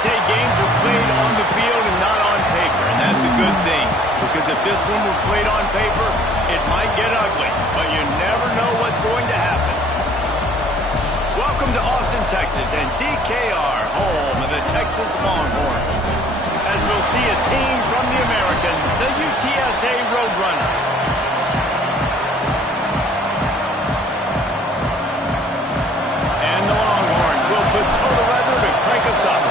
say games are played on the field and not on paper, and that's a good thing. Because if this one were played on paper, it might get ugly, but you never know what's going to happen. Welcome to Austin, Texas, and DKR, home of the Texas Longhorns. As we'll see a team from the American, the UTSA Roadrunners. And the Longhorns will put total weather to crank us up.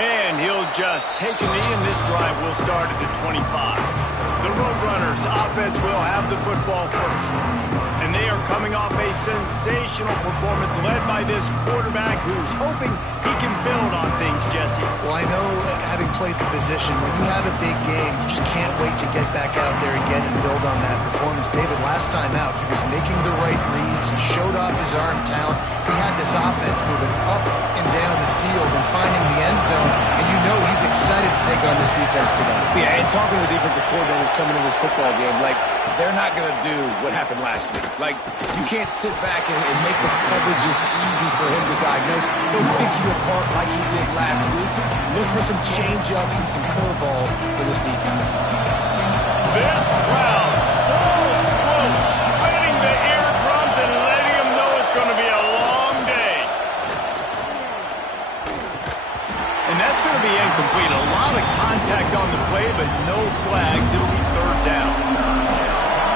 And he'll just take a knee, and this drive will start at the 25. The Roadrunners offense will have the football first. And they are coming off a sensational performance led by this quarterback who's hoping he can build on things, Jesse. Well, I know, having played the position, when you have a big game, you just can't wait to get back out there again and build on that performance. David, last time out, he was making the right reads. He showed off his arm talent. He had this offense moving up and down the field and finding the end zone, and you know he's excited to take on this defense today. Yeah, and talking to the defensive coordinators coming into this football game, like, they're not going to do what happened last week. Like, you can't sit back and make the coverages easy for him to diagnose. He'll pick you apart like he did last week. Look for some change-ups and some curveballs for this defense. This crowd full of throats, splitting the eardrums and letting them know it's going to be a long day. And that's going to be incomplete. A lot of contact on the play, but no flags. It'll be third down.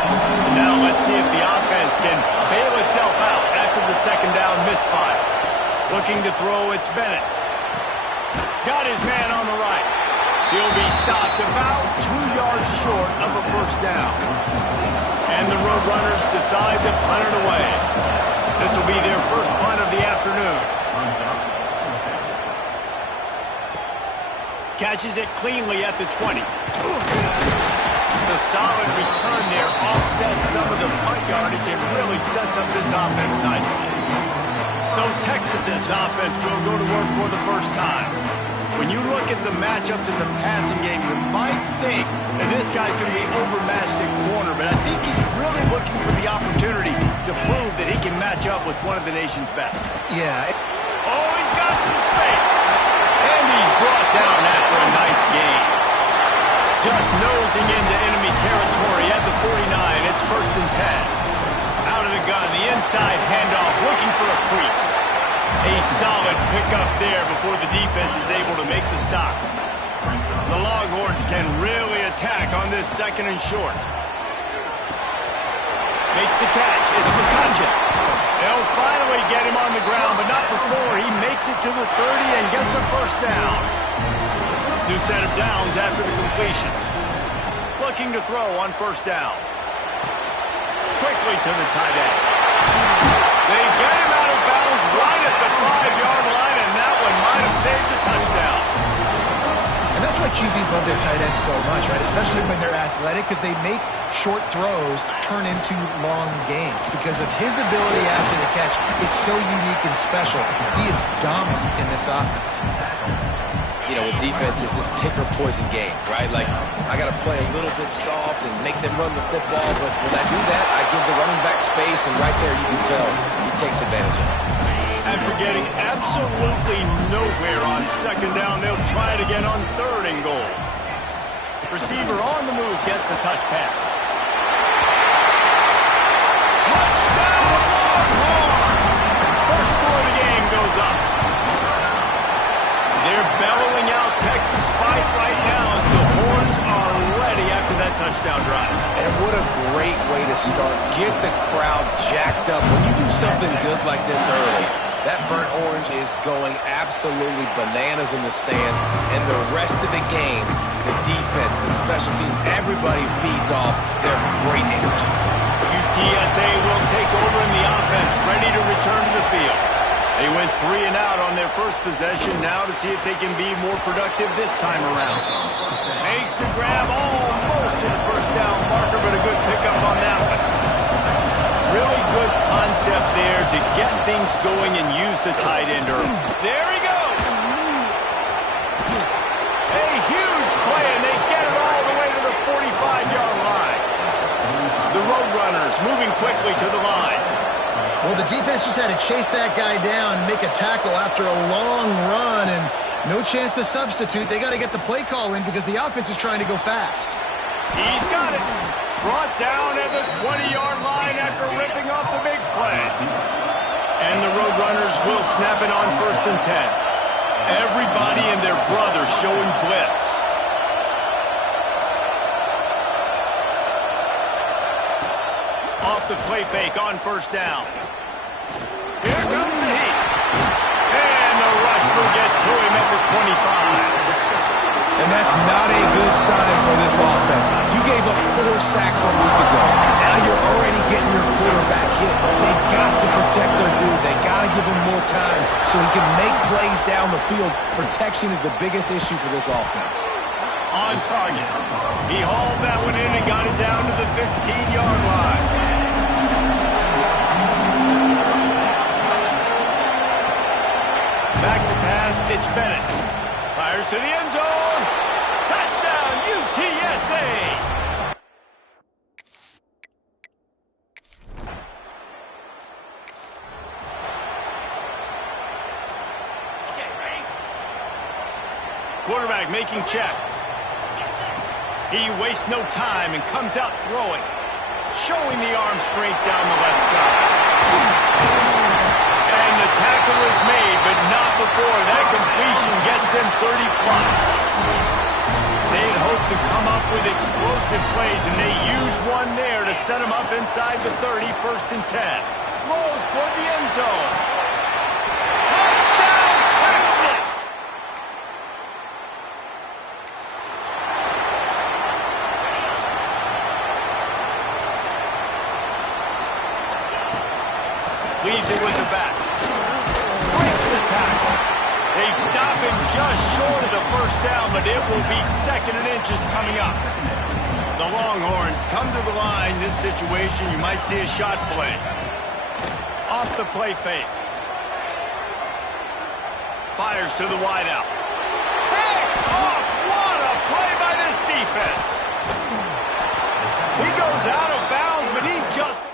And now let's see if the offense can bail itself out after the second down misfire. Looking to throw, it's Bennett. Got his man on the right. He'll be stopped about 2 yards short of a first down. And the Roadrunners decide to punt it away. This will be their first punt of the afternoon. Catches it cleanly at the 20. The solid return there offsets some of the punt yardage and really sets up this offense nicely. So Texas's offense will go to work for the first time. When you look at the matchups in the passing game, you might think that this guy's going to be overmatched at corner, but I think he's really looking for the opportunity to prove that he can match up with one of the nation's best. Yeah. Oh, he's got some space. And he's brought down after a nice gain. Just nosing into enemy territory at the 49. It's 1st and 10. Out of the gun, the inside handoff, looking for a crease. A solid pickup there before the defense is able to make the stop. The Longhorns can really attack on this 2nd and short. Makes the catch. It's McCutcheon. They'll finally get him on the ground, but not before he makes it to the 30 and gets a first down. New set of downs after the completion. Looking to throw on first down. Quickly to the tight end. They get him out of bounds right at the 5-yard line, and that one might have saved the touchdown. And that's why QBs love their tight ends so much, right? Especially when they're athletic, because they make short throws turn into long gains. Because of his ability after the catch, it's so unique and special. He is dominant in this offense. You know, with defense, it's this pick or poison game, right? Like, I got to play a little bit soft and make them run the football, but when I do that, I give the running back space, and right there you can tell he takes advantage of it. After getting absolutely nowhere on 2nd down, they'll try it again on 3rd and goal. Receiver on the move gets the touch pass. Touchdown, Longhorns! First score of the game goes up. They're bellowing out Texas fight right now as the Horns are ready after that touchdown drive. And what a great way to start. Get the crowd jacked up. When you do something good like this early, that burnt orange is going absolutely bananas in the stands. And the rest of the game, the defense, the special team, everybody feeds off their great energy. UTSA will take over in the offense, ready to return to the field. They went 3 and out on their first possession, now to see if they can be more productive this time around. Makes the grab almost to the first down marker, but a good pickup on that one. Really good concept there to get things going and use the tight end early. There he goes! A huge play, and they get it all the way to the 45-yard line. The Roadrunners moving quickly to the line. Well, the defense just had to chase that guy down and make a tackle after a long run, and no chance to substitute. They got to get the play call in because the offense is trying to go fast. He's got it. Brought down at the 20-yard line after ripping off the big play. And the Roadrunners will snap it on 1st and 10. Everybody and their brother showing blitz. Off the play fake on 1st down. Here comes the heat. And the rush will get to him at the 25. And that's not a good sign for this offense. You gave up 4 sacks a week ago. Now you're already getting your quarterback hit. They've got to protect their dude. They've got to give him more time so he can make plays down the field. Protection is the biggest issue for this offense. On target. He hauled that one in and got it down to the 15-yard line. Back to pass, it's Bennett. Fires to the end zone. Touchdown, UTSA. Quarterback making checks. He wastes no time and comes out throwing. Showing the arm strength down the left side. And the tackle is made, but not before that completion gets them 30-plus. They had hoped to come up with explosive plays, and they used one there to set them up inside the 30, 1st and 10. Throws toward the end zone. Touchdown, Texas! Leads it with the back. Breaks the tackle. They stop him just short of the 1st down, but it will be 2nd and inches coming up. The Longhorns come to the line. This situation, you might see a shot play. Off the play fake. Fires to the wideout. Pick off! What a play by this defense. He goes out of bounds, but he just...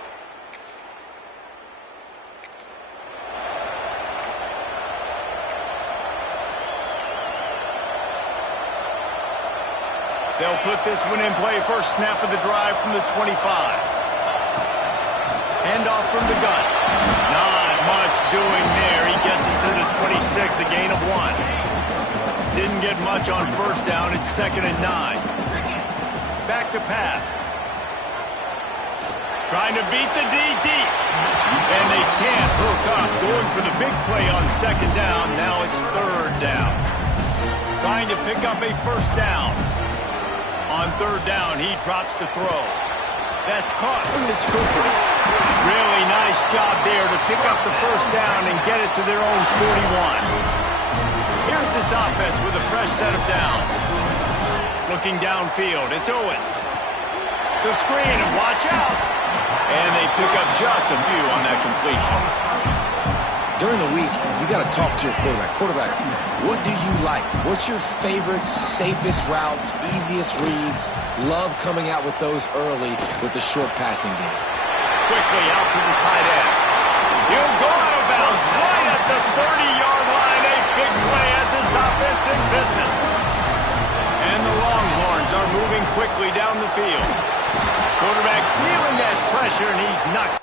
They'll put this one in play. First snap of the drive from the 25. Handoff from the gun. Not much doing there. He gets it to the 26, a gain of 1. Didn't get much on 1st down. It's 2nd and 9. Back to pass. Trying to beat the D deep. And they can't hook up. Going for the big play on 2nd down. Now it's 3rd down. Trying to pick up a 1st down. On 3rd down, he drops to throw. That's caught. It's Cooper. Really nice job there to pick up the 1st down and get it to their own 41. Here's this offense with a fresh set of downs. Looking downfield, it's Owens. The screen, and watch out. And they pick up just a few on that completion. During the week, you got to talk to your quarterback. Quarterback, what do you like? What's your favorite, safest routes, easiest reads? Love coming out with those early with the short passing game. Quickly out to the tight end. He'll go out of bounds right at the 30-yard line. A big play as this offense in business. And the Longhorns are moving quickly down the field. Quarterback feeling that pressure, and he's knocked.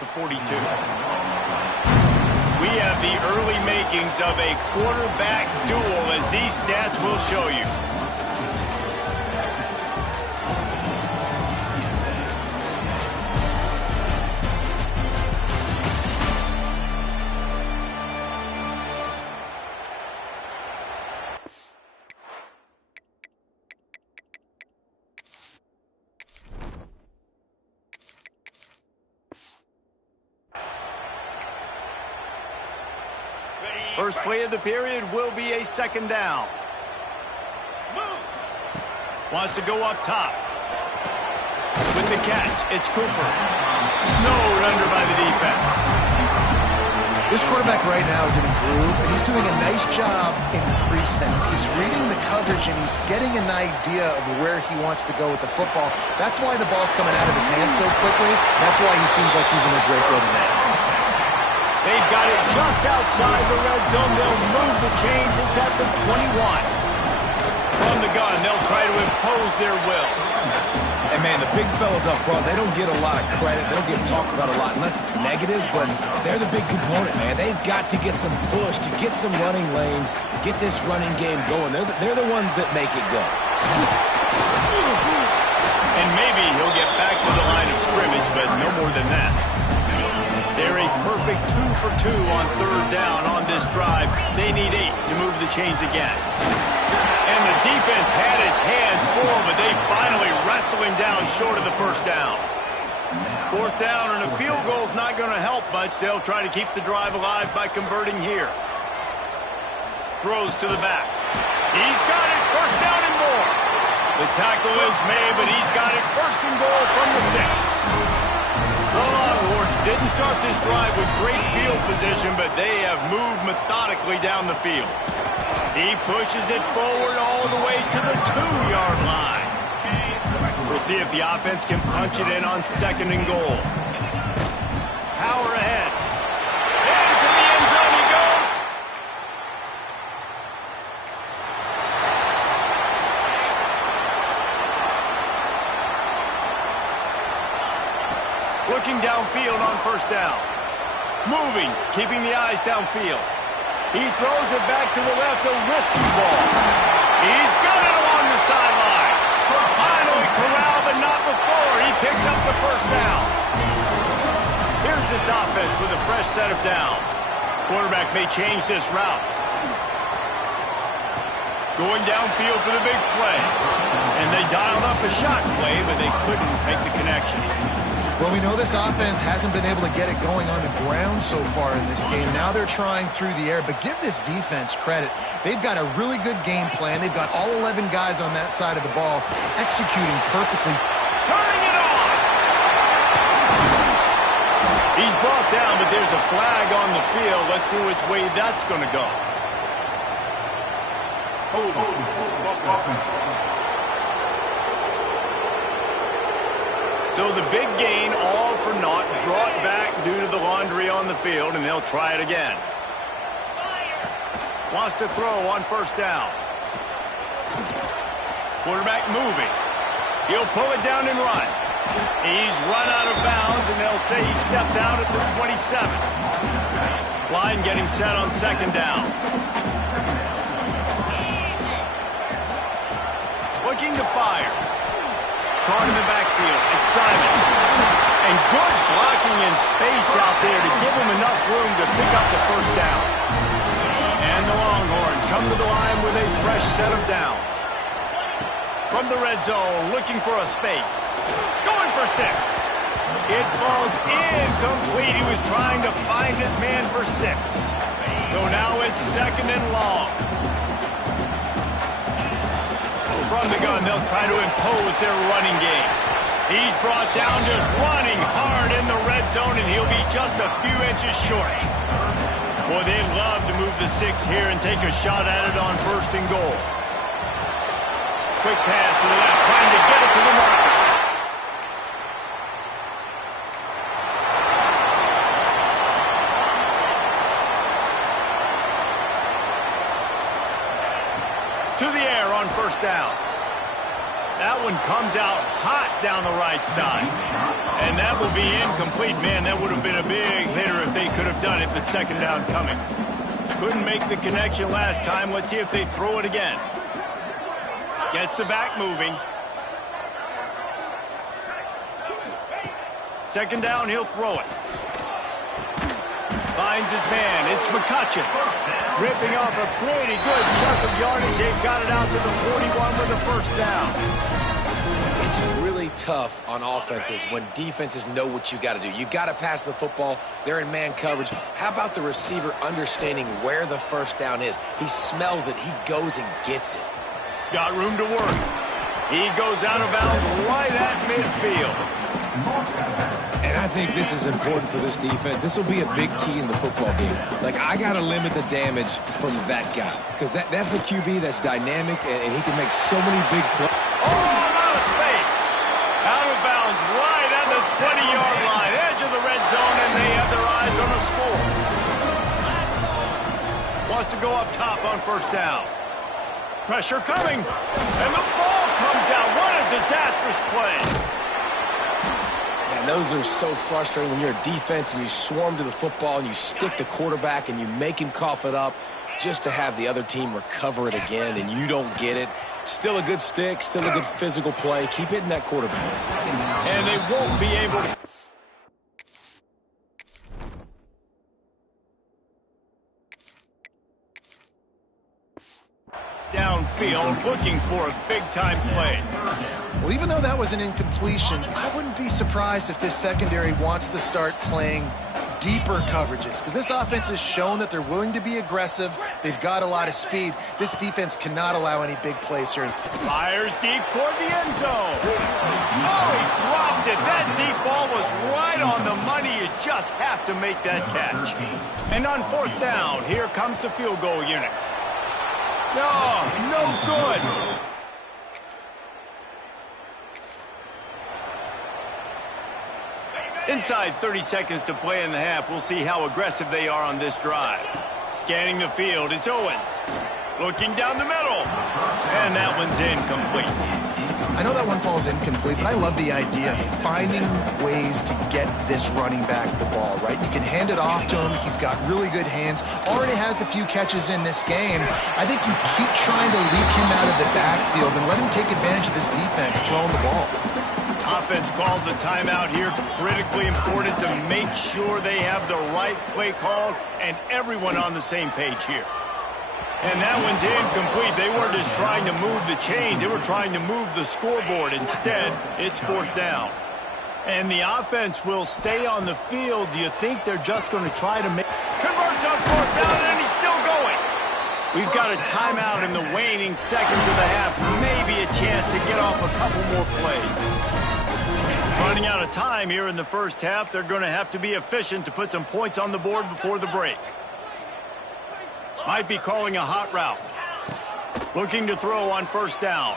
The 42. We have the early makings of a quarterback duel, as these stats will show you. First play of the period will be a second down. Wants to go up top. With the catch, it's Cooper. Snowed under by the defense. This quarterback right now is in a groove, and he's doing a nice job in pre-snap. He's reading the coverage, and he's getting an idea of where he wants to go with the football. That's why the ball's coming out of his hands so quickly. That's why he seems like he's in a great rhythm now. They've got it just outside the red zone. They'll move the chains. It's at the 21. From the gun, they'll try to impose their will. And, man, the big fellas up front, they don't get a lot of credit. They don't get talked about a lot unless it's negative, but they're the big component, man. They've got to get some push, to get some running lanes, get this running game going. They're the ones that make it go. And maybe he'll get back to the line of scrimmage, but no more than that. They're a perfect 2 for 2 on third down on this drive. They need 8 to move the chains again. And the defense had his hands full, but they finally wrestle him down short of the first down. Fourth down, and a field goal's not going to help much. They'll try to keep the drive alive by converting here. Throws to the back. He's got it. First down and more. The tackle is made, but he's got it. First and goal from the 6. The Longhorns didn't start this drive with great field position, but they have moved methodically down the field. He pushes it forward all the way to the 2-yard line. We'll see if the offense can punch it in on second and goal. Power ahead. Into the end zone he goes. Looking downfield on first down. Moving, keeping the eyes downfield. He throws it back to the left, a risky ball. He's got it along the sideline. Finally corralled, but not before. He picks up the first down. Here's this offense with a fresh set of downs. Quarterback may change this route. Going downfield for the big play. And they dialed up a shot play, but they couldn't make the connection. Well, we know this offense hasn't been able to get it going on the ground so far in this game. Now they're trying through the air, but give this defense credit. They've got a really good game plan. They've got all 11 guys on that side of the ball executing perfectly. Turning it on! He's brought down, but there's a flag on the field. Let's see which way that's going to go. So the big gain, all for naught, brought back due to the laundry on the field, and they'll try it again. Wants to throw on first down. Quarterback moving. He'll pull it down and run. He's run out of bounds, and they'll say he stepped out at the 27. Line getting set on second down. Looking to fire. Caught in the backfield. It's Simon. And good blocking in space out there to give him enough room to pick up the first down. And the Longhorns come to the line with a fresh set of downs. From the red zone, looking for a space. Going for 6. It falls incomplete. He was trying to find his man for 6. So now it's second and long. From the gun, they'll try to impose their running game. He's brought down just running hard in the red zone, and he'll be just a few inches short. Boy, they'd love to move the sticks here and take a shot at it on first and goal. Quick pass to the left, trying to get it to the marker. To the air on first down. That one comes out hot down the right side. And that will be incomplete. Man, that would have been a big hitter if they could have done it, but second down coming. Couldn't make the connection last time. Let's see if they throw it again. Gets the back moving. Second down, he'll throw it. Finds his man. It's McCutcheon. Ripping off a pretty good chunk of yardage. They've got it out to the 41 with a first down. It's really tough on offenses when defenses know what you got to do. You got to pass the football. They're in man coverage. How about the receiver understanding where the first down is? He smells it. He goes and gets it. Got room to work. He goes out of bounds right at midfield. And I think this is important for this defense. This will be a big key in the football game. Like, I got to limit the damage from that guy because that's a QB that's dynamic, and he can make so many big plays. Oh, out of space. Out of bounds right at the 20-yard line, edge of the red zone, and they have their eyes on a score. Wants to go up top on first down. Pressure coming, and the ball comes out. What a disastrous play. And those are so frustrating when you're a defense and you swarm to the football and you stick the quarterback and you make him cough it up just to have the other team recover it again and you don't get it. Still a good stick, still a good physical play. Keep hitting that quarterback. And they won't be able to. Downfield, looking for a big-time play. Well, even though that was an incompletion, I wouldn't be surprised if this secondary wants to start playing deeper coverages, because this offense has shown that they're willing to be aggressive. They've got a lot of speed. This defense cannot allow any big plays here. Fires deep toward the end zone. Oh, he dropped it. That deep ball was right on the money. You just have to make that catch. And on fourth down, here comes the field goal unit. No good. Inside 30 seconds to play in the half. We'll see how aggressive they are on this drive. Scanning the field, it's Owens. Looking down the middle. And that one's incomplete. I know that one falls incomplete, but I love the idea of finding ways to get this running back the ball, right? You can hand it off to him. He's got really good hands. Already has a few catches in this game. I think you keep trying to leak him out of the backfield and let him take advantage of this defense throwing the ball. Offense calls a timeout here. Critically important to make sure they have the right play called and everyone on the same page here. And that one's incomplete. They weren't just trying to move the chains. They were trying to move the scoreboard. Instead, it's fourth down. And the offense will stay on the field. Do you think they're just going to try to make... Converts on fourth down, and he's still going. We've got a timeout in the waning seconds of the half. Maybe a chance to get off a couple more plays. Running out of time here in the first half. They're going to have to be efficient to put some points on the board before the break. Might be calling a hot route. Looking to throw on first down.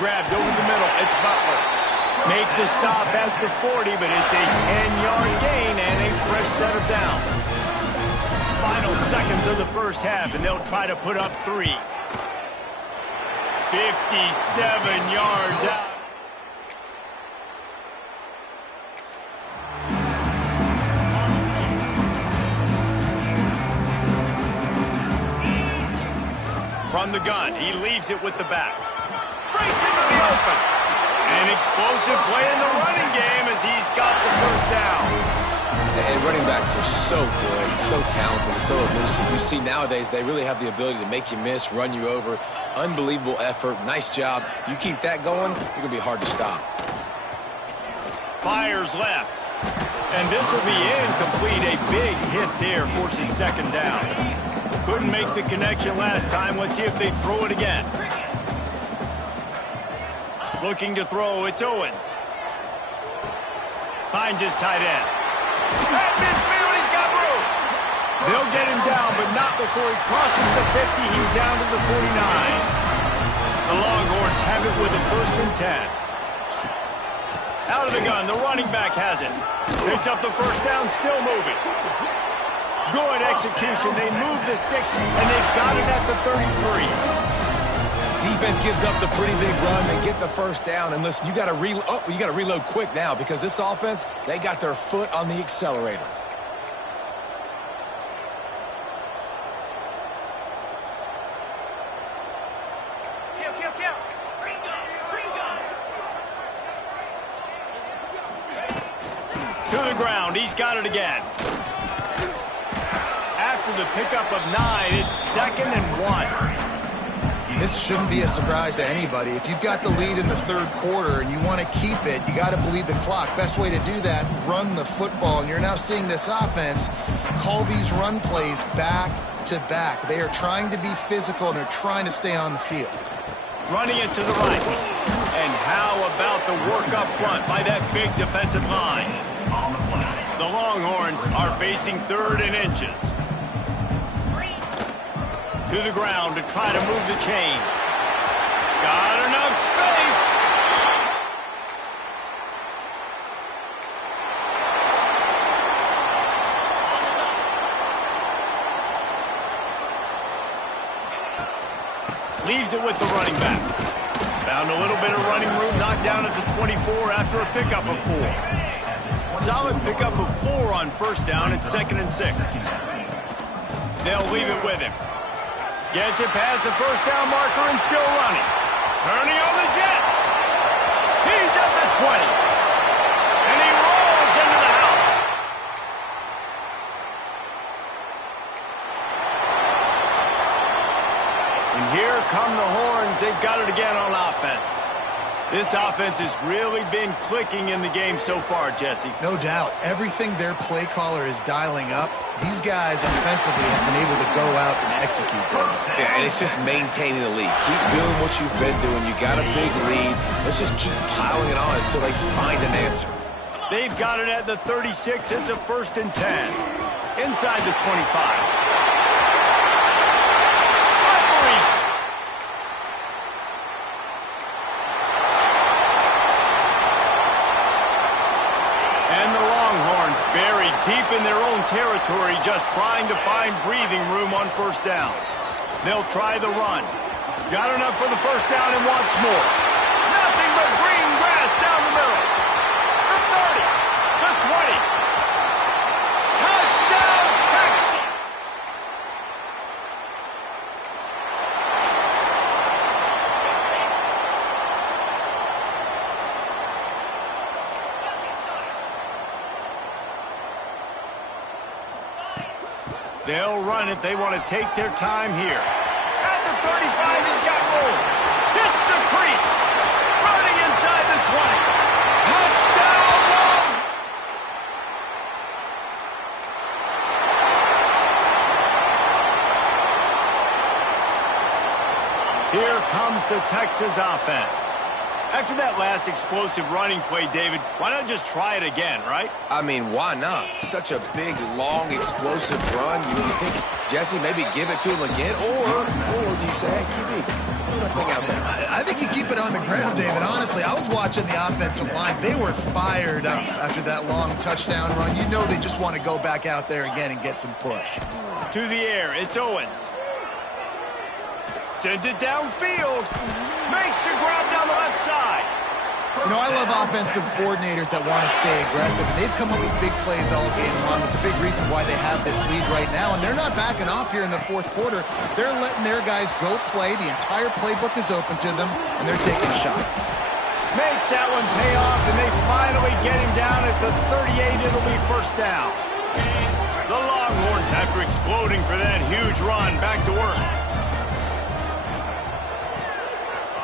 Grabbed over the middle. It's Butler. Make the stop at the 40, but it's a 10-yard gain and a fresh set of downs. Final seconds of the first half, and they'll try to put up 3. 57 yards out. From the gun, he leaves it with the back. Breaks into the open. An explosive play in the running game as he's got the first down. And running backs are so good, so talented, so elusive. You see nowadays they really have the ability to make you miss, run you over. Unbelievable effort. Nice job. You keep that going, you're going to be hard to stop. Fires left. And this will be incomplete. A big hit there forces second down. Couldn't make the connection last time. Let's see if they throw it again. Looking to throw, it's Owens. Finds his tight end. At midfield, he's got room. They'll get him down, but not before he crosses the 50. He's down to the 49. The Longhorns have it with a 1st and 10. Out of the gun, the running back has it. Picks up the first down, still moving. Good execution. They move the sticks, and they've got it at the 33. Defense gives up the pretty big run. They get the first down, and listen, you got to reload quick now because this offense, they got their foot on the accelerator. To the ground. He's got it again. After after the pickup of 9, it's 2nd and 1. This shouldn't be a surprise to anybody. If you've got the lead in the third quarter and you want to keep it, you got to bleed the clock. Best way to do that, run the football. And you're now seeing this offense call these run plays back to back. They are trying to be physical and they're trying to stay on the field. Running it to the right. And how about the work up front by that big defensive line? The Longhorns are facing 3rd and inches. To the ground to try to move the chains. Got enough space. Leaves it with the running back. Found a little bit of running room, knocked down at the 24 after a pickup of 4. Solid pickup of 4 on 1st down. It's 2nd and 6. They'll leave it with him. Gets it past the 1st down marker and still running. Turning on the Jets. He's at the 20. And he rolls into the house. And here come the Horns. They've got it again on offense. This offense has really been clicking in the game so far, Jesse. No doubt. Everything their play caller is dialing up, these guys offensively have been able to go out and execute. Yeah, and it's just maintaining the lead. Keep doing what you've been doing. You got a big lead. Let's just keep piling it on until they find an answer. They've got it at the 36. It's a 1st and 10. Inside the 25. Buried deep in their own territory, just trying to find breathing room on 1st down. They'll try the run. Got enough for the 1st down and wants more. Nothing but green grass down the middle. The 30, the 20. Touchdown, Texas! They'll run it. They want to take their time here. At the 35, he's got room. Hits the crease. Running inside the 20. Touchdown, Long! Here comes the Texas offense. After that last explosive running play, David, why not just try it again, right? I mean, why not? Such a big, long, explosive run. You think, Jesse, maybe give it to him again? Or do you say, hey, QB, do that thing out there? I think you keep it on the ground, David. Honestly, I was watching the offensive line. They were fired up after that long touchdown run. You know they just want to go back out there again and get some push. To the air, it's Owens. Sends it downfield. Makes the grab down the left side. You know, I love offensive coordinators that want to stay aggressive. They've come up with big plays all game long. It's a big reason why they have this lead right now. And they're not backing off here in the 4th quarter. They're letting their guys go play. The entire playbook is open to them, and they're taking shots. Makes that one pay off, and they finally get him down at the 38. It'll be 1st down. The Longhorns, after exploding for that huge run, back to work.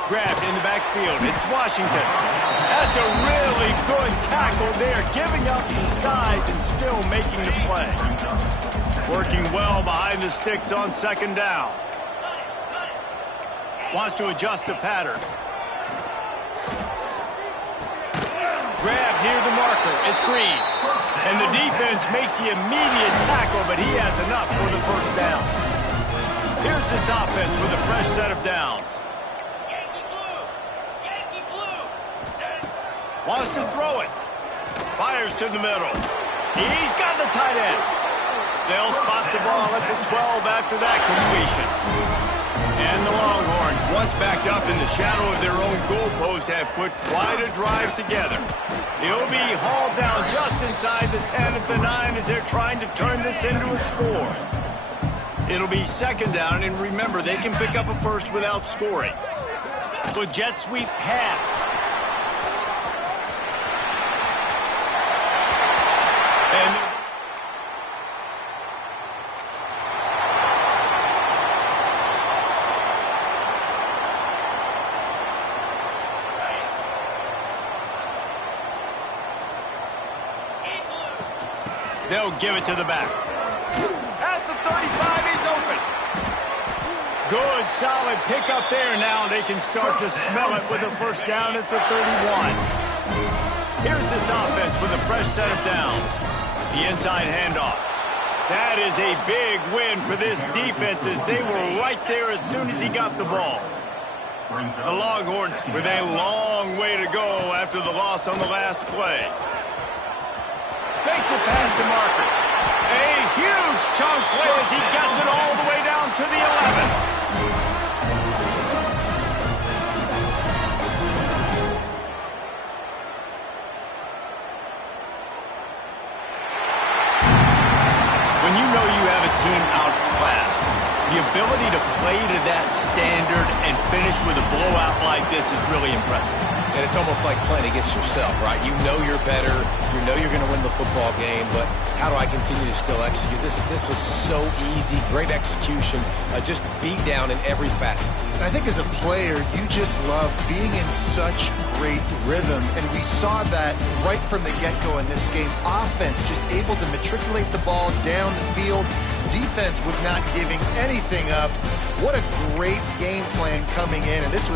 Grabbed in the backfield. It's Washington. That's a really good tackle there, giving up some size and still making the play. Working well behind the sticks on 2nd down. Wants to adjust the pattern. Grab near the marker. It's Green. And the defense makes the immediate tackle, but he has enough for the 1st down. Here's this offense with a fresh set of downs. Wants to throw it. Fires to the middle. He's got the tight end. They'll spot the ball at the 12 after that completion. And the Longhorns, once backed up in the shadow of their own goalpost, have put quite a drive together. He'll be hauled down just inside the 10 at the 9 as they're trying to turn this into a score. It'll be 2nd down, and remember, they can pick up a 1st without scoring. But jet sweep pass. They'll give it to the back. At the 35, he's open. Good, solid pickup there. Now they can start to smell it with a first down at the 31. Here's this offense with a fresh set of downs. The inside handoff. That is a big win for this defense as they were right there as soon as he got the ball. The Longhorns with a long way to go after the loss on the last play. Makes it past the marker. A huge chunk play as he gets it all the way down to the 11. When you know you have a team outclassed, the ability to play to that standard and finish with a blowout like this is really impressive. And it's almost like playing against yourself, right? You know you're better. You know you're going to win the football game, but how do I continue to still execute? This was so easy. Great execution. Just beat down in every facet. And I think as a player, you just love being in such great rhythm. And we saw that right from the get-go in this game. Offense just able to matriculate the ball down the field. Defense was not giving anything up. What a great game plan coming in. And this was